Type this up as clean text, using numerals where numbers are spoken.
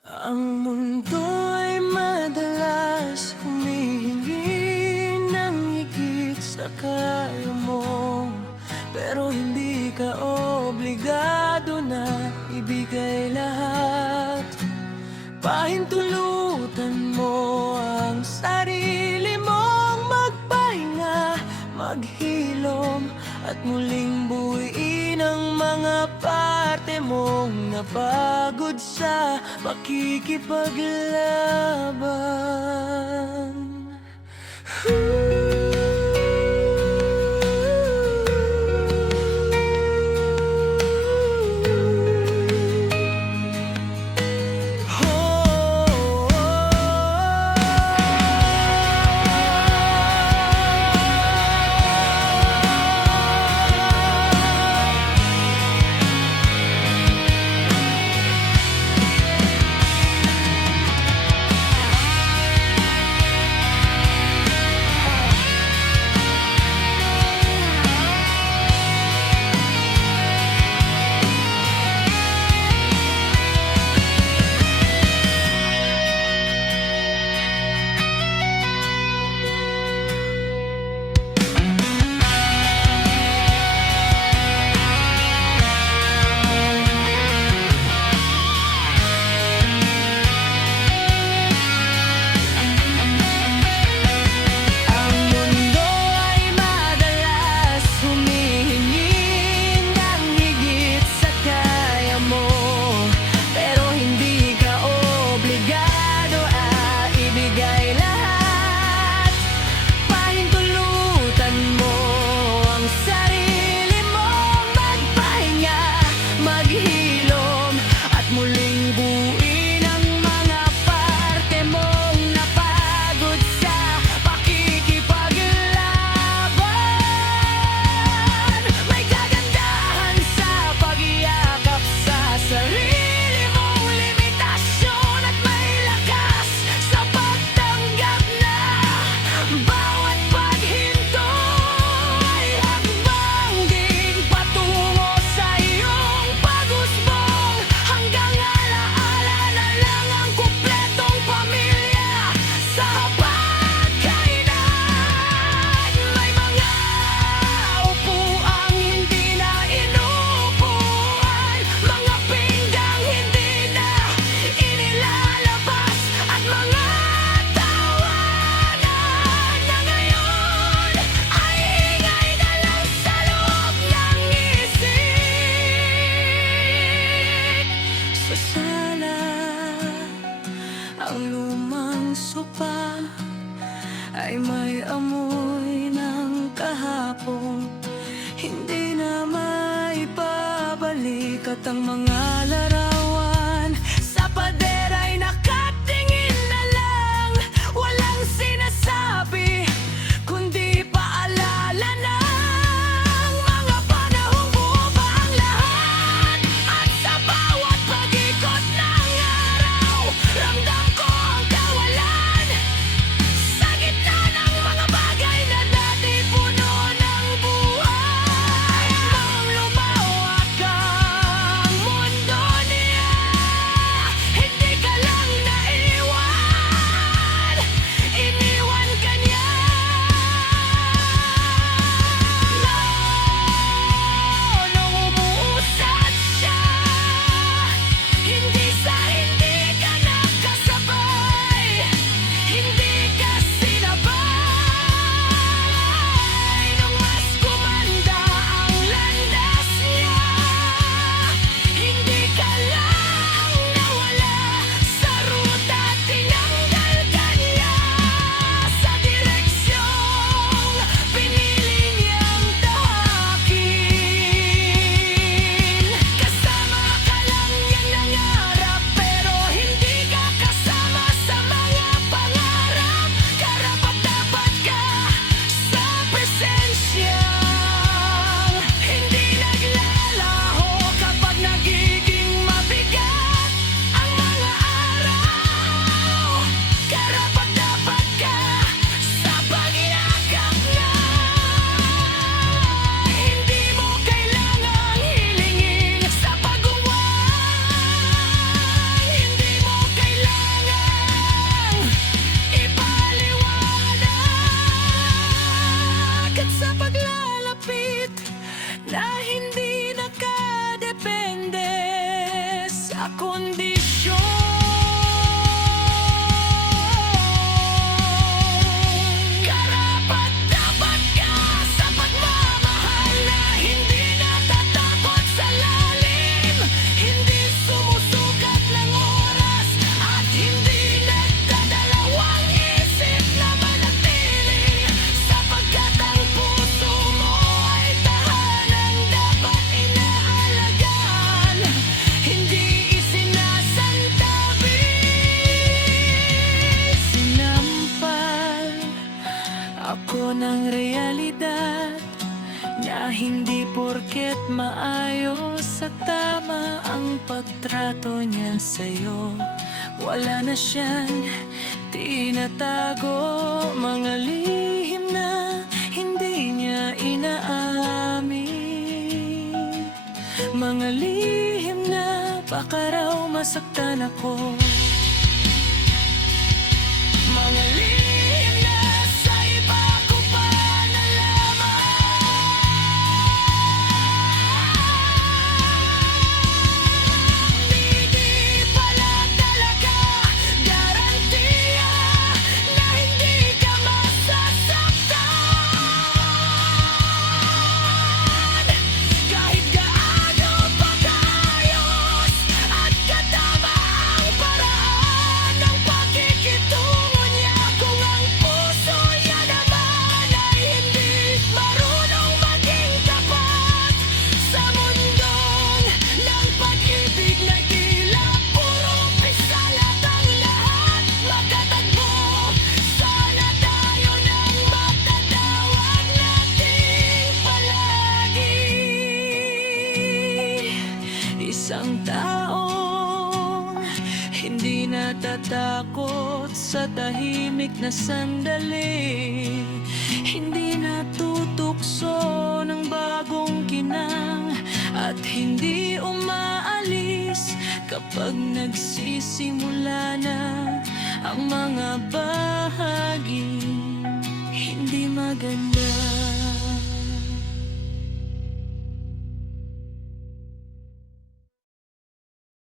Ang mundo'y madalas humihingi ng higit sa kaya mo, pero hindi ka obligado na ibigay lahat. Pahintulutan mo ang sarili mong magpahinga, maghilom at muling buuin ang mga parte mong napagod sa pakikipaglaban. Ang lumang sopa ay may amoy ng kahapon, hindi na maipabalik. At ang mga larawan sa pader ay nakatingin na lang, walang sinasabi kundi paalala ng mga panahong buo pa ang lahat. At sa bawat pag-ikot ng araw, ramdam ko ang kawalan. Sa gitna ng mga bagay na dati puno ng buhay, nang lumawak ang mundo ni akondisyon. Karapat-dapat ka sa pagmamahal na hindi natatakot sa lalim, hindi sumusukat ng oras at hindi nagdadalawang isip na manatili, sapagkat ang puso mo ay tahanang dapat inaalagaan, hindi isinasantabi. Sinampal ako ng realidad na hindi porket maayos at tama ang pagtrato niya sa'yo, wala na siyang tinatago, mga lihim na hindi niya inaamin, mga lihim na baka raw masaktan ako, mga lihim na sa iba ko pa nalaman. Hindi pala talaga garantiya na hindi ka masasaktan, kahit gaano pa kaayos at katama ang paraan ng pakikitungo niya, kung ang puso niya naman ay hindi marunong maging tapat sa mundong ng pag-ibig na tila puro pisalat ang lahat makatagpo. Sana tayo nang matatawag natin palagi, isang taong hindi natatakot sa tahimik na sandali, hindi natutukso ng bagong kinang at hindi umaalis kapag nagsisimula na ang mga bahaging hindi maganda.